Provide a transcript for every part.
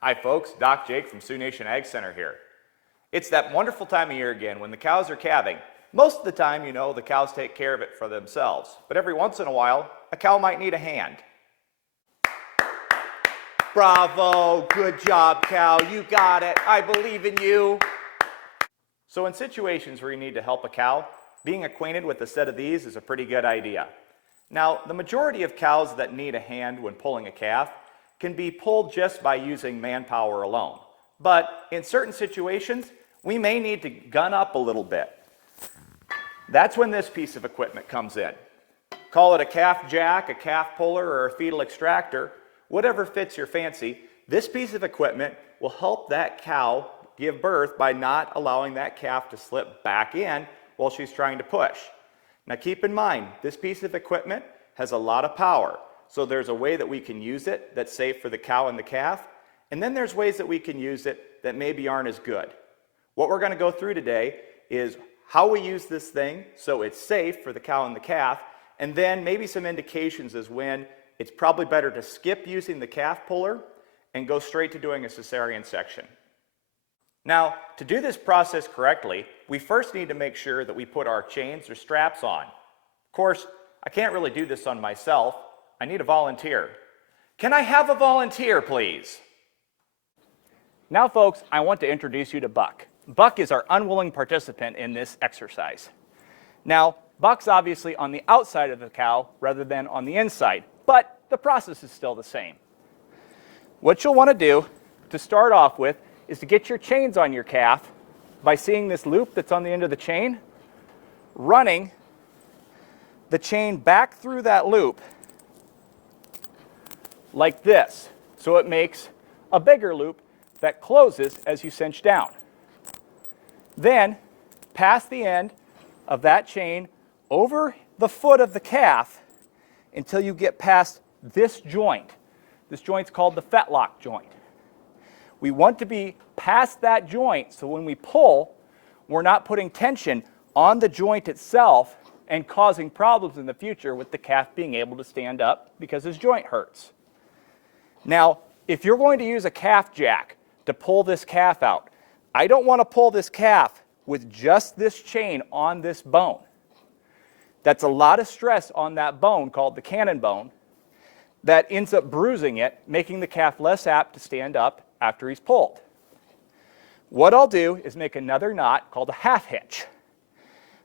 Hi folks, Doc Jake from Sioux Nation Ag Center here. It's that wonderful time of year again when the cows are calving. Most of the time, you know, the cows take care of it for themselves, but every once in a while, a cow might need a hand. Bravo, good job cow, you got it, I believe in you. So in situations where you need to help a cow, being acquainted with a set of these is a pretty good idea. Now, the majority of cows that need a hand when pulling a calf can be pulled just by using manpower alone. But in certain situations, we may need to gun up a little bit. That's when this piece of equipment comes in. Call it a calf jack, a calf puller, or a fetal extractor, whatever fits your fancy. This piece of equipment will help that cow give birth by not allowing that calf to slip back in while she's trying to push. Now keep in mind, this piece of equipment has a lot of power. So there's a way that we can use it that's safe for the cow and the calf, and then there's ways that we can use it that maybe aren't as good. What we're going to go through today is how we use this thing so it's safe for the cow and the calf, and then maybe some indications as when it's probably better to skip using the calf puller and go straight to doing a cesarean section. Now, to do this process correctly, we first need to make sure that we put our chains or straps on. Of course, I can't really do this on myself. I need a volunteer. Can I have a volunteer, please? Now, folks, I want to introduce you to Buck. Buck is our unwilling participant in this exercise. Now, Buck's obviously on the outside of the cow rather than on the inside, but the process is still the same. What you'll want to do to start off with is to get your chains on your calf by seeing this loop that's on the end of the chain, running the chain back through that loop like this, so it makes a bigger loop that closes as you cinch down. Then pass the end of that chain over the foot of the calf until you get past this joint. This joint's called the fetlock joint. We want to be past that joint so when we pull, we're not putting tension on the joint itself and causing problems in the future with the calf being able to stand up because his joint hurts. Now, if you're going to use a calf jack to pull this calf out, I don't want to pull this calf with just this chain on this bone. That's a lot of stress on that bone called the cannon bone that ends up bruising it, making the calf less apt to stand up after he's pulled. What I'll do is make another knot called a half hitch.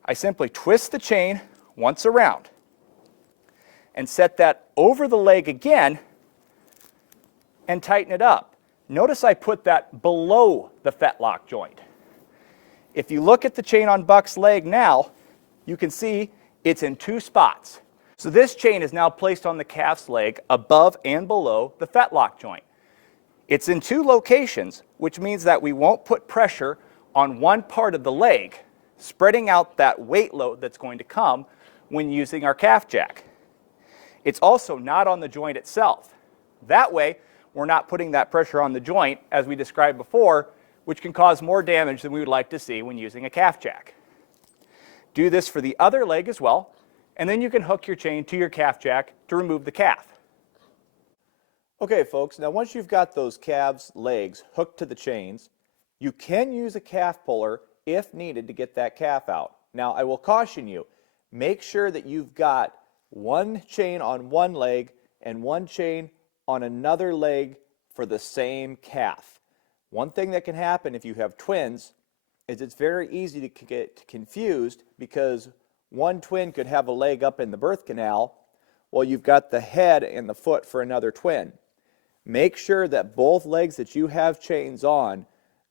I simply twist the chain once around and set that over the leg again and tighten it up. Notice I put that below the fetlock joint. If you look at the chain on Buck's leg now, you can see it's in two spots. So this chain is now placed on the calf's leg above and below the fetlock joint. It's in two locations, which means that we won't put pressure on one part of the leg, spreading out that weight load that's going to come when using our calf jack. It's also not on the joint itself. That way, we're not putting that pressure on the joint, as we described before, which can cause more damage than we would like to see when using a calf jack. Do this for the other leg as well, and then you can hook your chain to your calf jack to remove the calf. Okay, folks, now once you've got those calves' legs hooked to the chains, you can use a calf puller if needed to get that calf out. Now, I will caution you, make sure that you've got one chain on one leg and one chain on another leg for the same calf. One thing that can happen if you have twins is it's very easy to get confused because one twin could have a leg up in the birth canal while you've got the head and the foot for another twin. Make sure that both legs that you have chains on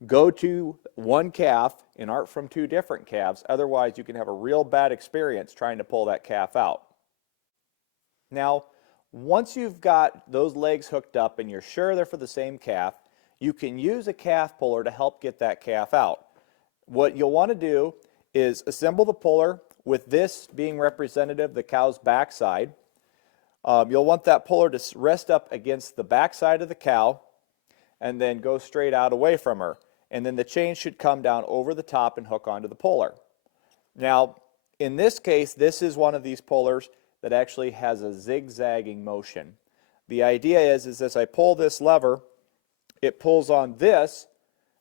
go to one calf and aren't from two different calves. Otherwise, you can have a real bad experience trying to pull that calf out. Now, once you've got those legs hooked up and you're sure they're for the same calf, you can use a calf puller to help get that calf out. What you'll want to do is assemble the puller with this being representative of the cow's backside. You'll want that puller to rest up against the backside of the cow and then go straight out away from her. And then the chain should come down over the top and hook onto the puller. Now, in this case, this is one of these pullers that actually has a zigzagging motion. The idea is as I pull this lever, it pulls on this,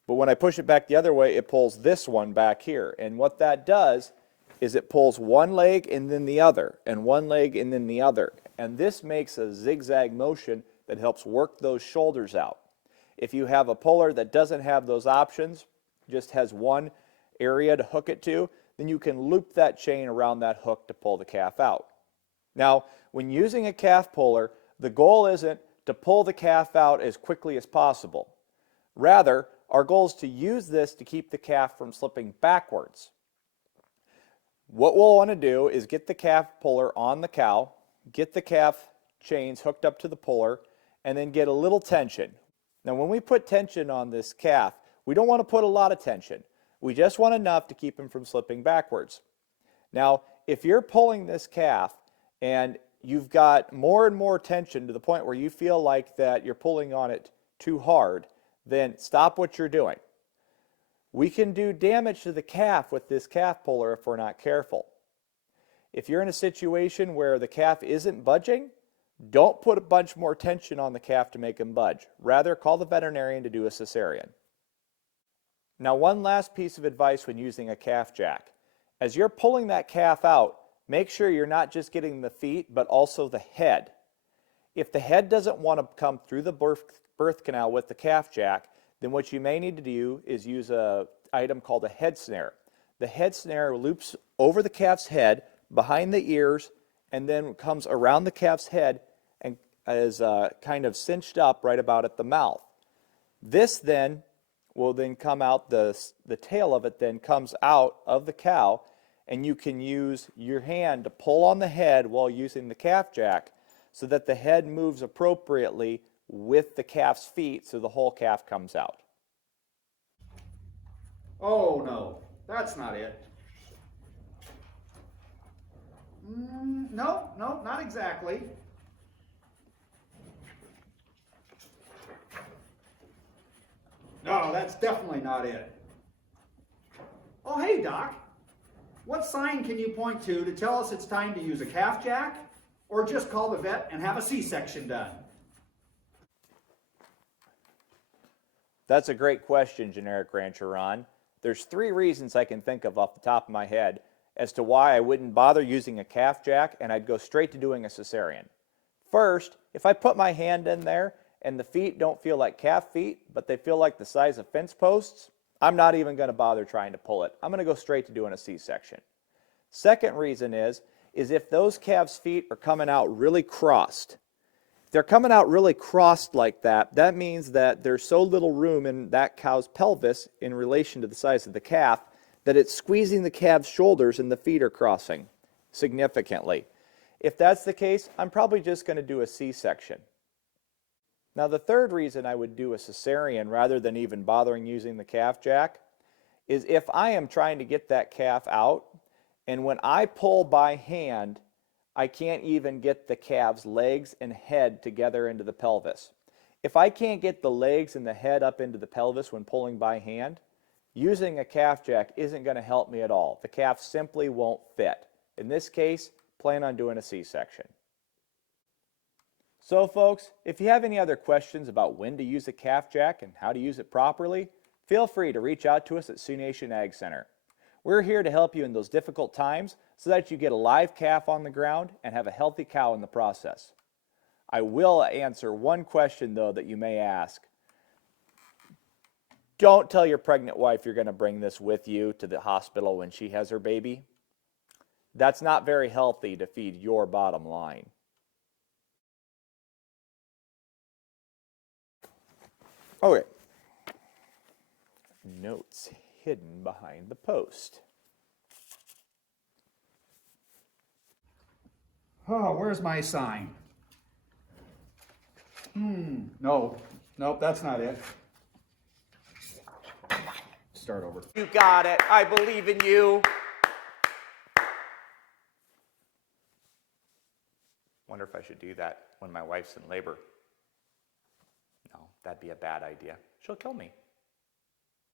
but when I push it back the other way, it pulls this one back here. And what that does is it pulls one leg and then the other, and one leg and then the other. And this makes a zigzag motion that helps work those shoulders out. If you have a puller that doesn't have those options, just has one area to hook it to, then you can loop that chain around that hook to pull the calf out. Now, when using a calf puller, the goal isn't to pull the calf out as quickly as possible. Rather, our goal is to use this to keep the calf from slipping backwards. What we'll want to do is get the calf puller on the cow, get the calf chains hooked up to the puller, and then get a little tension. Now, when we put tension on this calf, we don't want to put a lot of tension. We just want enough to keep him from slipping backwards. Now, if you're pulling this calf and you've got more and more tension to the point where you feel like that you're pulling on it too hard, then stop what you're doing. We can do damage to the calf with this calf puller if we're not careful. If you're in a situation where the calf isn't budging, don't put a bunch more tension on the calf to make him budge. Rather, call the veterinarian to do a cesarean. Now, one last piece of advice when using a calf jack. As you're pulling that calf out, make sure you're not just getting the feet, but also the head. If the head doesn't want to come through the birth canal with the calf jack, then what you may need to do is use an item called a head snare. The head snare loops over the calf's head, behind the ears, and then comes around the calf's head and is kind of cinched up right about at the mouth. This then will then come out, the tail of it then comes out of the cow, and you can use your hand to pull on the head while using the calf jack so that the head moves appropriately with the calf's feet so the whole calf comes out. Oh no, that's not it. No, not exactly. No, that's definitely not it. Oh, hey, Doc. What sign can you point to tell us it's time to use a calf jack or just call the vet and have a C-section done? That's a great question, Generic Rancher Ron. There's 3 reasons I can think of off the top of my head as to why I wouldn't bother using a calf jack and I'd go straight to doing a cesarean. First, if I put my hand in there and the feet don't feel like calf feet, but they feel like the size of fence posts, I'm not even going to bother trying to pull it. I'm going to go straight to doing a C-section. Second reason is if those calves' feet are coming out really crossed. If they're coming out really crossed like that, that means that there's so little room in that cow's pelvis in relation to the size of the calf that it's squeezing the calf's shoulders and the feet are crossing significantly. If that's the case, I'm probably just going to do a C-section. Now, the third reason I would do a cesarean rather than even bothering using the calf jack is if I am trying to get that calf out, and when I pull by hand, I can't even get the calf's legs and head together into the pelvis. If I can't get the legs and the head up into the pelvis when pulling by hand, using a calf jack isn't going to help me at all. The calf simply won't fit. In this case, plan on doing a C-section. So folks, if you have any other questions about when to use a calf jack and how to use it properly, feel free to reach out to us at Sioux Nation Ag Center. We're here to help you in those difficult times so that you get a live calf on the ground and have a healthy cow in the process. I will answer one question though that you may ask. Don't tell your pregnant wife you're going to bring this with you to the hospital when she has her baby. That's not very healthy to feed your bottom line. Okay. Notes hidden behind the post. Oh, where's my sign? Nope, that's not it. Start over. You got it. I believe in you. Wonder if I should do that when my wife's in labor. No, that'd be a bad idea. She'll kill me.